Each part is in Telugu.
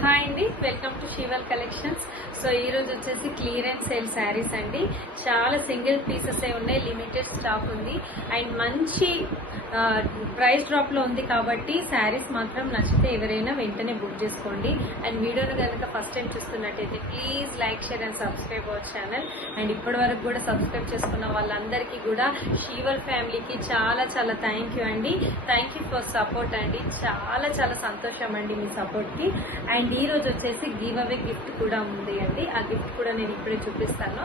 హాయ్ అండి, వెల్కమ్ టు షీవల్ కలెక్షన్స్. సో ఈ రోజు వచ్చేసి క్లియరెన్స్ సేల్ శారీస్ అండి. చాలా సింగిల్ పీసెస్ ఉన్నాయి, లిమిటెడ్ స్టాక్ ఉంది అండ్ మంచి ప్రైస్ డ్రాప్ లో ఉంది కాబట్టి శారీస్ మాత్రం నచ్చితే ఎవరైనా వెంటనే బుక్ చేసుకోండి. అండ్ వీడియోని కనుక ఫస్ట్ టైం చూస్తున్నట్టయితే please like, share and subscribe our channel. And ఇప్పటి వరకు కూడా సబ్స్క్రైబ్ చేసుకున్న వాళ్ళందరికీ కూడా షీవల్ ఫ్యామిలీకి చాలా చాలా థ్యాంక్ యూ అండి. థ్యాంక్ యూ ఫర్ సపోర్ట్ అండి. చాలా చాలా సంతోషం అండి మీ సపోర్ట్ కి. అండ్ ఈ రోజు వచ్చేసి గివ్ అవే గిఫ్ట్ కూడా ఉంది అండి. ఆ గిఫ్ట్ కూడా నేను ఇప్పుడే చూపిస్తాను.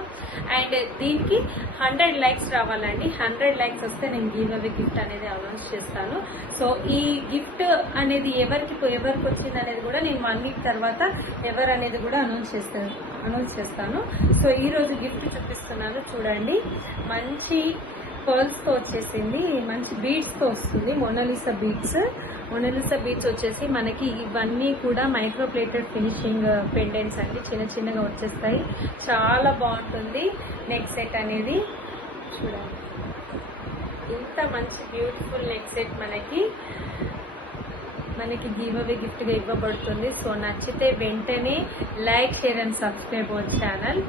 అండ్ దీనికి 100 లైక్స్ రావాలండి. 100 లైక్స్ వస్తే నేను గివ్ అవే గిఫ్ట్ అనేది అనౌన్స్ చేస్తాను. సో ఈ గిఫ్ట్ అనేది ఎవరికి వచ్చింది అనేది కూడా నేను 1 వీక్ తర్వాత ఎవరు అనేది కూడా అనౌన్స్ చేస్తాను. సో ఈ రోజు గిఫ్ట్ చూపిస్తున్నాను చూడండి. మంచి పర్ల్స్ తో వచ్చేసింది, మంచి బీడ్స్ తో వస్తుంది. మొనాలిసా బీడ్స్ వచ్చేసి మనకి ఇవన్నీ కూడా మైక్రో ప్లేటెడ్ ఫినిషింగ్ పెండెంట్స్ అండి. చిన్న చిన్నగా వచ్చేస్తాయి, చాలా బాగుంటుంది. నెక్ సెట్ అనేది చూడండి, ఇంత మంచి బ్యూటిఫుల్ నెక్ సెట్ మనకి గివ్ అవే గిఫ్ట్ గా ఇవ్వబడుతుంది. సో నచ్చితే వెంటనే like, share and subscribe our channel.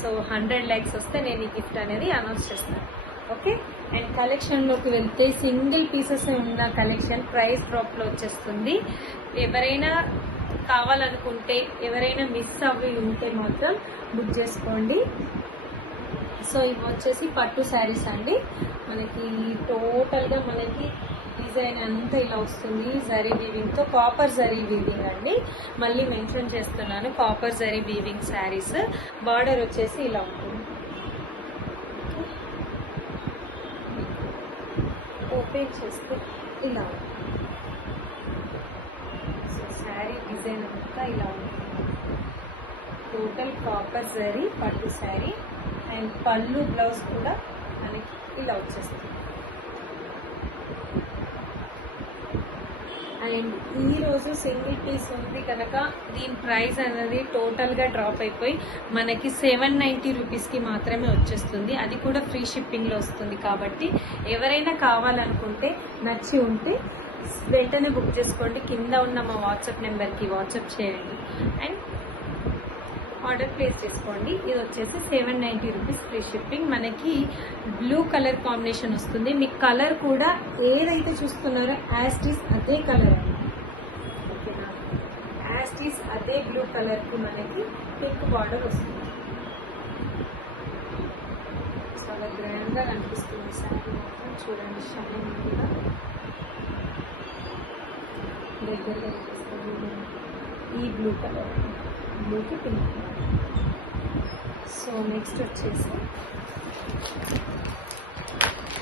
So 100 likes వస్తే నేను ఈ గిఫ్ట్ అనేది అనౌన్స్ చేస్తాను. ఓకే. అండ్ కలెక్షన్ లోకి వెళ్తే సింగిల్ పీసెస్ ఉన్న కలెక్షన్ ప్రైస్ డ్రాప్ లో వచ్చేస్తుంది. ఎవరైనా కావాలనుకుంటే, ఎవరైనా మిస్ అవి ఉంటే మాత్రం బుక్ చేసుకోండి. సో ఇవి వచ్చేసి పట్టు శారీస్ అండి. మనకి టోటల్ గా మనకి డిజైన్ అంతా ఇలా వస్తుంది. జరీ వీవింగ్ తో, కాపర్ జరీ వీవింగ్ అండి. మళ్ళీ మెన్షన్ చేస్తున్నాను, copper zari weaving saris. Border వచ్చేసి ఇలా ఉంటుంది. ఓపెన్ చేస్తే ఇలా ఉంటుంది. సో శారీ డిజైన్ అంతా ఇలా ఉంటుంది. టోటల్ కాపర్ జరీ పట్టు శారీ. అండ్ పళ్ళు, బ్లౌజ్ కూడా మనకి ఇలా వచ్చేస్తుంది. అండ్ ఈ రోజు సింగిల్ పీస్ ఉంది కనుక దీని ప్రైస్ అనేది టోటల్ గా డ్రాప్ అయిపోయి మనకి 790 రూపీస్కి మాత్రమే వచ్చేస్తుంది. అది కూడా ఫ్రీ షిప్పింగ్ లో వస్తుంది. కాబట్టి ఎవరైనా కావాలనుకుంటే, నచ్చి ఉంటే వెంటనే బుక్ చేసుకోండి. కింద ఉన్న మా వాట్సాప్ నెంబర్కి వాట్సాప్ చేయండి అండ్ ఆర్డర్ ప్లేస్ చేసుకోండి. ఇది వచ్చేసి 790 రూపీస్ ఫ్రీ షిప్పింగ్. మనకి బ్లూ కలర్ కాంబినేషన్ వస్తుంది. మీ కలర్ కూడా ఏదైతే చూస్తున్నారో యాస్టీస్ అదే కలర్ అండి. ఓకేనా, యాస్టీస్ అదే బ్లూ కలర్ కి మనకి పింక్ బార్డర్ వస్తుంది. చాలా గ్రాండ్ గా కనిపిస్తుంది శారీ మాత్రం. చూడండి, షైనింగ్ కూడా దగ్గరగా కనిపిస్తుంది. ఈ బ్లూ కలర్, బ్లూకి పింక్. సో నెక్స్ట్ వచ్చేసి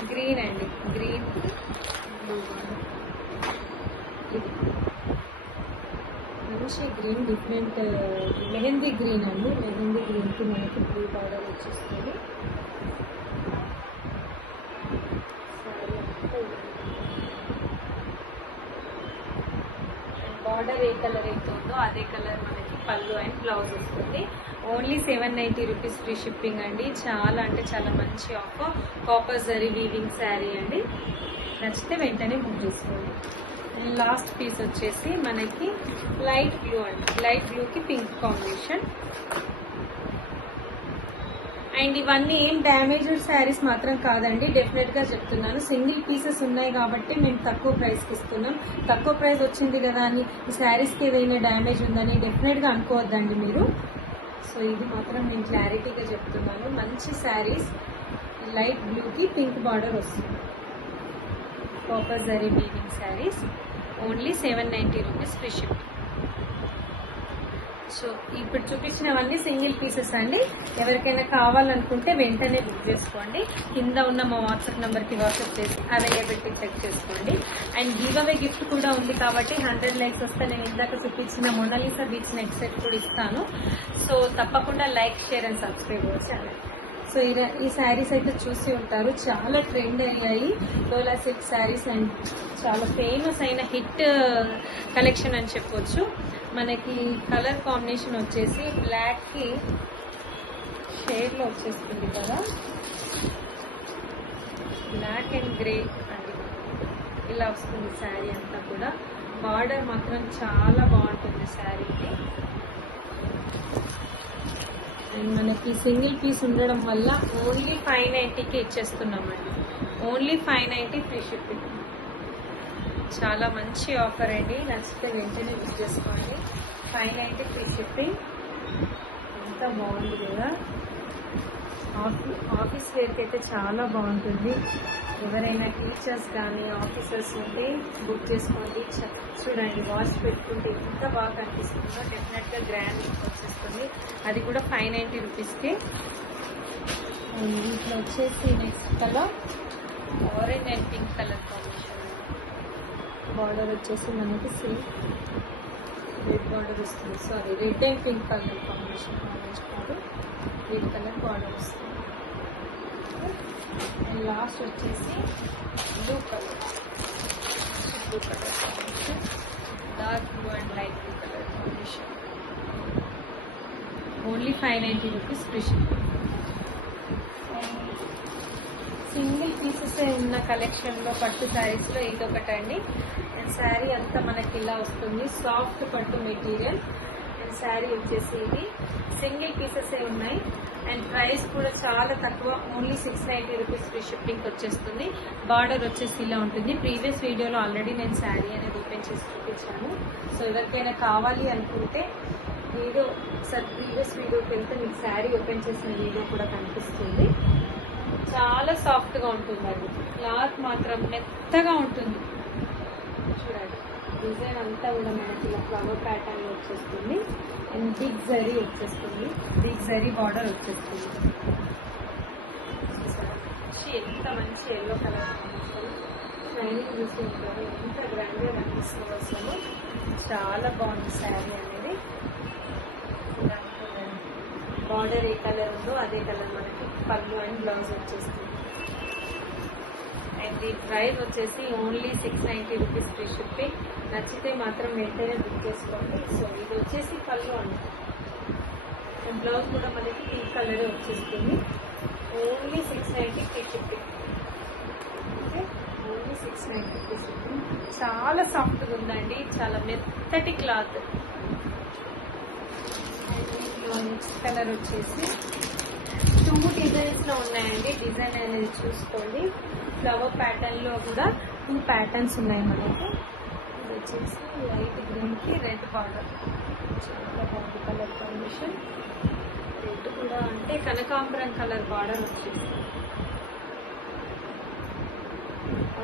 గ్రీన్ అండి. గ్రీన్ బ్లూ, మంచి గ్రీన్, డిఫరెంట్ మెహందీ గ్రీన్ అండి. మెహందీ గ్రీన్కి మనకి బ్లూ బార్డర్ వచ్చేస్తుంది. బార్డర్ ఏ కలర్ అయితే ఉందో అదే కలర్ మనకి పళ్ళు అండ్ బ్లౌజ్ వస్తుంది. ఓన్లీ 790 రూపీస్ ఫ్రీ షిప్పింగ్ అండి. చాలా అంటే చాలా మంచి offer. Copper zari weaving sari అండి. నచ్చితే వెంటనే బుక్ చేసుకోండి. అండ్ లాస్ట్ పీస్ వచ్చేసి మనకి లైట్ బ్లూ అండి. లైట్ బ్లూకి పింక్ కాంబినేషన్. అండ్ ఇవన్నీ ఏం డ్యామేజ్డ్ శారీస్ మాత్రం కాదండి, డెఫినెట్ గా చెప్తున్నాను. సింగిల్ పీసెస్ ఉన్నాయి కాబట్టి మేము తక్కువ ప్రైస్ కి ఇస్తున్నాం. తక్కువ ప్రైస్ వచ్చింది కదా అని ఈ శారీస్ కి ఏదైనా డ్యామేజ్ ఉందని డెఫినెట్ గా అనుకోవద్దండి మీరు. సో ఇది మాత్రం నేను క్లారిటీగా చెప్తున్నాను. మంచి శారీస్, లైట్ బ్లూకి పింక్ బార్డర్ వస్తుంది. Copper zari weaving saris. Only 790 rupees free shipping. So ఇప్పుడు చూపించినవన్నీ సింగిల్ పీసెస్ అండి. ఎవరికైనా కావాలనుకుంటే వెంటనే బుక్ చేసుకోండి. కింద ఉన్న మా వాట్సాప్ నెంబర్కి వాట్సాప్ చేసి అవైలబిలిటీ చెక్ చేసుకోండి. అండ్ గివ్ అవే గిఫ్ట్ కూడా ఉంది కాబట్టి 100 లైక్స్ వస్తే నేను ఇందాక చూపించిన మొనాలిసా బీచ్ నెక్ సెట్ కూడా ఇస్తాను. సో తప్పకుండా like, share and subscribe channel. So ఈ శారీస్ అయితే చూసి ఉంటారు, చాలా ట్రెండ్ అయ్యాయి. డోలా సిల్క్ శారీస్ అండ్ చాలా ఫేమస్ అయిన హిట్ కలెక్షన్ అని చెప్పొచ్చు. మనకి కలర్ కాంబినేషన్ వచ్చేసి బ్లాక్ కి షేడ్ లో వచ్చేస్తుంది కదా, బ్లాక్ అండ్ గ్రే అండి. ఇలా వస్తుంది శారీ అంతా కూడా. బార్డర్ మాత్రం చాలా బాగుంటుంది శారీకి. అండ్ మనకి సింగిల్ పీస్ ఉండడం వల్ల ఓన్లీ 590కి ఇచ్చేస్తున్నామండి. Only 590 free shipping. చాలా మంచి ఆఫర్ అండి, నచ్చితే వెంటనే బుక్ చేసుకోండి. 590 ఫ్రీ షిప్పింగ్. ఎంత బాగుంది కదా, ఆఫీస్ వేర్కి అయితే చాలా బాగుంటుంది. ఎవరైనా టీచర్స్ కానీ ఆఫీసర్స్ ఉంటే బుక్ చేసుకోండి. చూడండి వాచ్ పెట్టుకుంటే ఎంత బాగా కనిపిస్తుందో, డెఫినెట్గా గ్రాండ్ లుక్ వచ్చేస్తుంది. అది కూడా 590 రూపీస్కి. వీటిలో వచ్చేసి next colour orange and pink colour combination. Border వచ్చేసి మనకి సిల్క్ రెడ్ బార్డర్ వస్తుంది. Sorry, red and pink colour combination. Orange కాదు, రెడ్ కలర్ బార్డర్ వస్తుంది. అండ్ లాస్ట్ వచ్చేసి blue colour combination. Dark blue and light blue colour combination. Only 590 rupees free shipping. Single pieces ఉన్న కలెక్షన్లో పట్టు శారీస్లో ఇదొకటండి. అండ్ శారీ అంతా మనకి ఇలా వస్తుంది, సాఫ్ట్ పట్టు మెటీరియల్. అండ్ శారీ వచ్చేసి ఇది సింగిల్ పీసెస్ ఉన్నాయి. అండ్ ప్రైస్ కూడా చాలా తక్కువ, ఓన్లీ 690 రూపీస్ ఫ్రీ షిప్పింగ్ వచ్చేస్తుంది. బార్డర్ వచ్చేసి ఇలా ఉంటుంది. ప్రీవియస్ వీడియోలో ఆల్రెడీ నేను శారీ అనేది ఓపెన్ చేసి చూపించాను. సో ఎవరికైనా కావాలి అనుకుంటే వీడియో ఒకసారి ప్రీవియస్ వీడియోకి వెళ్తే మీకు శారీ ఓపెన్ చేసిన వీడియో కూడా కనిపిస్తుంది. చాలా సాఫ్ట్గా ఉంటుంది, అది క్లాత్ మాత్రం మెత్తగా ఉంటుంది. చూడండి డిజైన్ అంతా కూడా మనకి ఇలా ఫ్లవర్ ప్యాటర్న్లో వచ్చేస్తుంది. అండ్ బిగ్ జరీ వచ్చేస్తుంది, బిగ్ జరీ బార్డర్ వచ్చేస్తుంది. ఎంత మంచి ఎల్లో కలర్ షైనింగ్ చూస్తుంటారు, ఎంత గ్రాండ్గా కనిపిస్తుంది అసలు. చాలా బాగుంది శారీ అనేది. బార్డర్ ఏ కలర్ ఉందో అదే కలర్ మనకి పళ్ళు అండ్ బ్లౌజ్ వచ్చేస్తుంది. అండ్ ఈ ప్రైస్ వచ్చేసి ఓన్లీ 690 రూపీస్ ఫ్రీ షిప్పింగ్. నచ్చితే మాత్రం వెంటనే బుక్ చేసుకోండి. సో ఇది వచ్చేసి పళ్ళు అండి. అండ్ బ్లౌజ్ కూడా మనకి పింక్ కలర్ వచ్చేస్తుంది. Only 690 free shipping. Okay, only 690 free shipping. చాలా సాఫ్ట్గా ఉందండి, చాలా మెత్తటి క్లాత్. నెక్స్ట్ కలర్ వచ్చేసి 2 డిజైన్స్లో ఉన్నాయండి. డిజైన్ అనేది చూసుకోండి. ఫ్లవర్ ప్యాటర్న్లో కూడా 2 ప్యాటర్న్స్ ఉన్నాయి మనకి. ఇది వచ్చేసి లైట్ గ్రీన్కి రెడ్ బార్డర్. చాలా బాగుంది కలర్ కాంబినేషన్. రెడ్ కూడా అంటే కనకాంబరం కలర్ బార్డర్ వచ్చేసి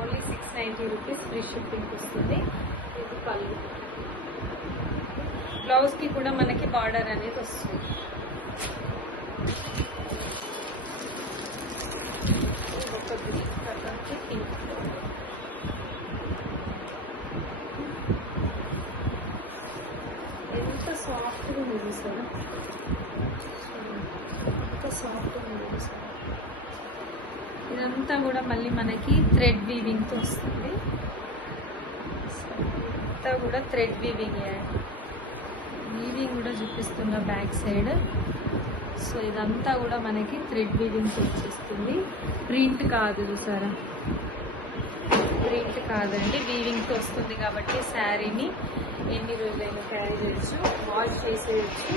ఓన్లీ 690 రూపీస్ ఫ్రీ షిప్పింగ్ వస్తుంది. ఇది పళ్ళు. బ్లౌజ్కి కూడా మనకి బార్డర్ అనేది వస్తుంది. ఒక గ్రీన్ కలర్కి పింక్. ఎంత సాఫ్ట్గా ఉంది సార్, ఎంత సాఫ్ట్గా ఉంది సార్. ఇదంతా కూడా మళ్ళీ మనకి థ్రెడ్ వీవింగ్తో వస్తుంది. ఇదంతా కూడా థ్రెడ్ వీవింగ్ అండి. వీవింగ్ కూడా చూపిస్తున్న బ్యాక్ సైడ్. సో ఇదంతా కూడా మనకి థ్రెడ్ వీవింగ్ వచ్చేస్తుంది. ప్రింట్ కాదు చూసారా, ప్రింట్ కాదండి, వీవింగ్తో వస్తుంది. కాబట్టి శారీని ఎన్ని రోజులైనా క్యారీ చేయొచ్చు, వాష్ చేసేయచ్చు,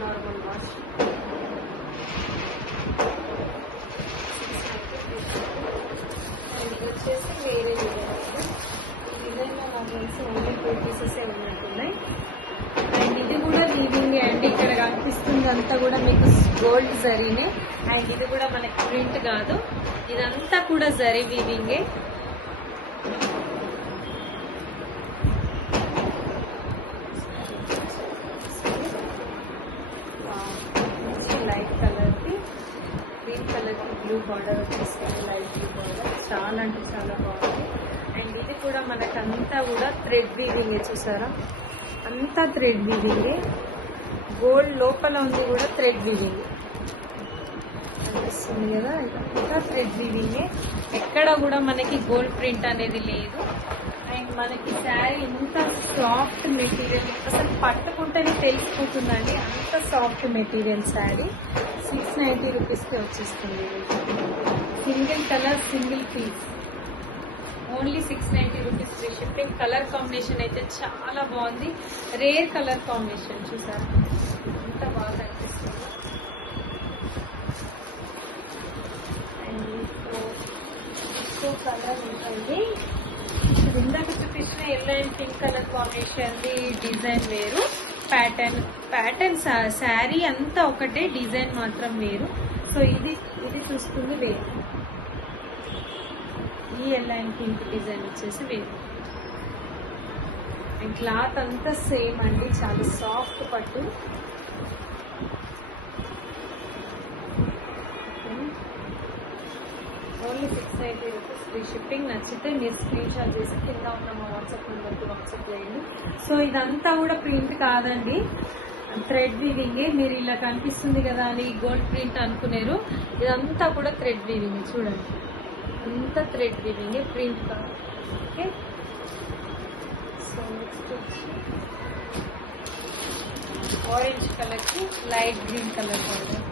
నార్మల్ వాష్. ఇది వచ్చేసి వేరే డిజైన్. ఈ డిజైన్లో నాకు తెలిసి ఓన్లీ 2 పీసెస్ ఉన్నట్టున్నాయి. అండ్ ఇది కూడా వీవింగ్ అండి. ఇక్కడ కనిపిస్తుంది అంతా కూడా మీకు గోల్డ్ జరీనే. అండ్ ఇది కూడా మనకి ప్రింట్ కాదు, ఇదంతా కూడా జరీ వీవింగే. లైట్ కలర్కి గ్రీన్ కలర్కి బ్లూ బార్డర్ వచ్చేస్తుంది, లైట్ బ్లూ బార్డర్. చాలా అంటే చాలా బాగుంది. అండ్ ఇది కూడా మనకంతా కూడా థ్రెడ్ వీవింగే. చూసారా, అంతా థ్రెడ్ వీవింగే. గోల్డ్ లోపల ఉంది కూడా థ్రెడ్ వీవింగ్ అనిపిస్తుంది కదా, ఇదంతా థ్రెడ్ వీవింగే. ఎక్కడ కూడా మనకి గోల్డ్ ప్రింట్ అనేది లేదు. అండ్ మనకి శారీ ఇంత సాఫ్ట్ మెటీరియల్, అసలు పట్టుకుంటేనే తెలిసిపోతుందండి, అంత సాఫ్ట్ మెటీరియల్. శారీ 690 రూపీస్కి వచ్చేస్తుంది. Single colour single piece, only 690 rupees free shipping. Colour combination అయితే చాలా బాగుంది, రేర్ కలర్ కాంబినేషన్. చూసారా ఎంత బాగా అనిపిస్తుంది. ఇంకో కలర్ ఉంటుంది. ఇందాక చూపించిన yellow and pink colour combination design వేరు, ప్యాటర్న్ శారీ అంతా ఒకటే, డిజైన్ మాత్రం వేరు. సో ఇది చూస్తుంది వేరు. ఈ ఎల్లో అండ్ పింక్ డిజైన్ వచ్చేసి వేరు. అండ్ క్లాత్ అంతా సేమ్ అండి, చాలా సాఫ్ట్ పట్టు. Only 690 rupees free shipping. నచ్చితే మీరు స్క్రీన్ షాట్ చేసి కింద ఉన్న మా వాట్సాప్ నెంబర్కి వాట్సాప్ చేయండి. సో ఇదంతా కూడా ప్రింట్ కాదండి, థ్రెడ్ వీవింగే. మీరు ఇలా కనిపిస్తుంది కదా అని గోల్డ్ ప్రింట్ అనుకునేరు, ఇదంతా కూడా థ్రెడ్ వీవింగ్. చూడండి, అంతా థ్రెడ్ వీవింగే, ప్రింట్ కాదు. ఓకే, సో నెక్స్ట్ వచ్చి ఆరెంజ్ కలర్కి light green colour border.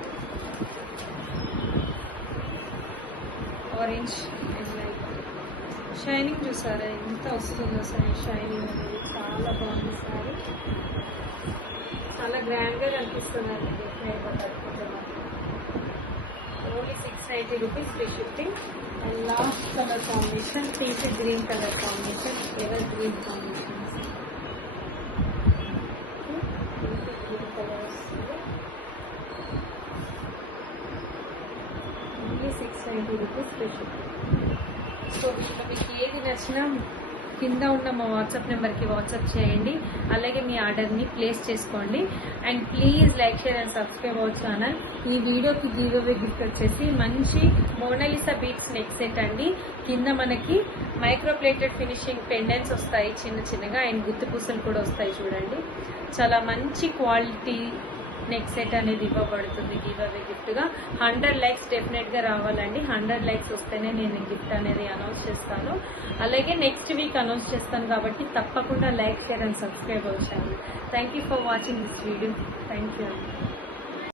Orange and light shining చూసారా ఎంత వస్తుందో సారీ, షైనింగ్ అనేది చాలా బాగుంది. సారీ చాలా గ్రాండ్గా కనిపిస్తుంది అండి. Only 690 rupees free shipping. And last colour combination pink green colour combination, evergreen combination. Pink green colour వస్తుంది. Only 690 rupees free shipping. So వీటిలో మీకు ఏది నచ్చినా కింద ఉన్న మా వాట్సాప్ నెంబర్కి వాట్సాప్ చేయండి, అలాగే మీ ఆర్డర్ని ప్లేస్ చేసుకోండి. And please like, share and subscribe our channel. ఈ వీడియోకి గివ్ అవే గిఫ్ట్ వచ్చేసి మంచి మోనాలిసా బీట్స్ నెక్ సెట్ అండి. కింద మనకి మైక్రో ప్లేటెడ్ ఫినిషింగ్ పెండెంట్స్ వస్తాయి చిన్న చిన్నగా, అండ్ గుత్తి పూసలు కూడా వస్తాయి. చూడండి, చాలా మంచి క్వాలిటీ నెక్ సెట్ అనేది ఇవ్వబడుతుంది గివ్ అవే గిఫ్ట్గా. 100 లైక్స్ డెఫినెట్గా రావాలండి. 100 లైక్స్ వస్తేనే నేను గిఫ్ట్ అనేది అనౌన్స్ చేస్తాను. అలాగే నెక్స్ట్ వీక్ అనౌన్స్ చేస్తాను కాబట్టి తప్పకుండా లైక్, షేర్ అండ్ సబ్స్క్రైబ్ అవ్వండి. Thank you for watching this video. Thank you.